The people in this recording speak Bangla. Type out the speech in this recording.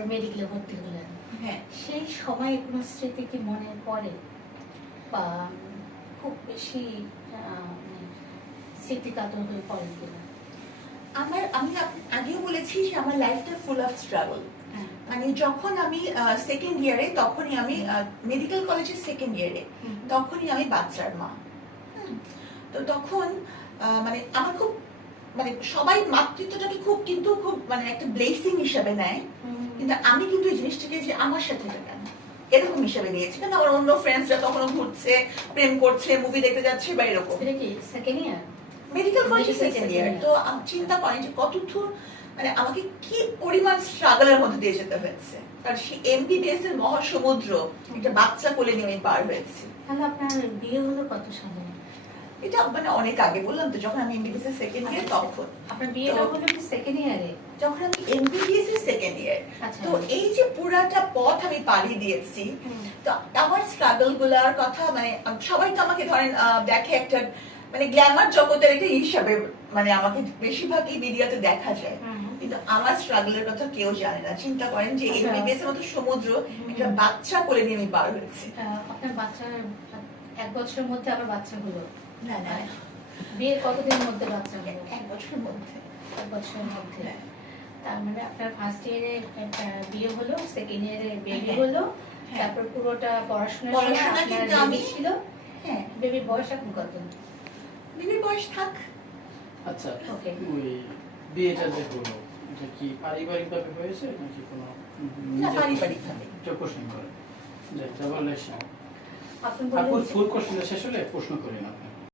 তারপর মেডিকেলে ভর্তি হলেন। হ্যাঁ, সেই সময়ে কোনো স্মৃতি কি মনে পড়ে বা খুব বেশি মানে স্মৃতিকাতর হয়ে পড়েন কিনা? আমি আগেও বলেছি যে আমার লাইফটা ফুল অফ স্ট্রাগল। মানে যখন আমি সেকেন্ড ইয়ারে, তখনই আমি মেডিকেল কলেজের সেকেন্ড ইয়ারে, তখনই আমি বাচ্চার মা। তো তখন মানে আমার খুব মানে সবাই মাতৃত্বটাকে খুব মানে একটা ব্লেসিং হিসাবে নেয়, কিন্তু আমি কিন্তু এই জিনিসটাকে যে আমার সাথে এটা কেন এরকম হিসাবে নিয়েছি, কারণ আমার অন্য ফ্রেন্ডসরা তখনও ঘুরছে, প্রেম করছে, মুভি দেখতে যাচ্ছে বা এরকম। সেটা কি সেকেন্ড ইয়ার? মেডিকেল কলেজের সেকেন্ড ইয়ার। তো চিন্তা করেন যে কতটুকু মানে আমাকে কি পরিমাণ স্ট্রাগলের মধ্যে দিয়ে যেতে হয়েছে, কারণ সেই এমবিবিএস এর মহাসমুদ্র একটা বাচ্চা কোলে নিয়ে আমি পার হয়েছি। তাহলে আপনার বিয়ে হলো কত সালে? এটা মানে অনেক আগে, বললাম তো, যখন আমি এমবিবিএস এর সেকেন্ড ইয়ার তখন। আপনার বিয়েটা হলো কি সেকেন্ড ইয়ারে? যখন আমি এমবিবিএস এর সেকেন্ড ইয়ার। আচ্ছা। তো এই যে পুরাটা পথ আমি পাড়ি দিয়েছি, তো আমার স্ট্রাগল গুলার কথা মানে সবাই তো আমাকে ধরেন দেখে একটা মানে গ্ল্যামার জগতের একটা হিসাবে, মানে আমাকে বেশিরভাগই মিডিয়াতে দেখা যায়, কিন্তু আমার স্ট্রাগলের কথা কেউ জানে না। চিন্তা করেন যে এমবিবিএস এর মতো সমুদ্র একটা বাচ্চা কোলে নিয়ে আমি পার হয়েছি। আপনার বাচ্চার 1 বছরের মধ্যে আবার বাচ্চা হলো? না না, বিয়ের কতদিনের মধ্যে বাচ্চা হলো? 1 বছরের মধ্যে। 1 বছরের মধ্যে। তার মানে আপনার ফার্স্ট ইয়ারে বিয়ে হলো, সেকেন্ড ইয়ারে বেবি হলো, তারপর পুরোটা পড়াশোনা কিন্তু আমি ছিল। হ্যাঁ, বেবির বয়স এখন কত? বেবির বয়স থাক। আচ্ছা, ওকে। ওই বিয়েটা যে হলো, এটা কি পারিবারিক ভাবে হয়েছে নাকি কোনো না, পারিবারিক ভাবে। এটা প্রশ্ন করে যে এটা বলে আপনি আপু বললেন ফুল কোশ্চেনটা শেষ হলে প্রশ্ন করি না।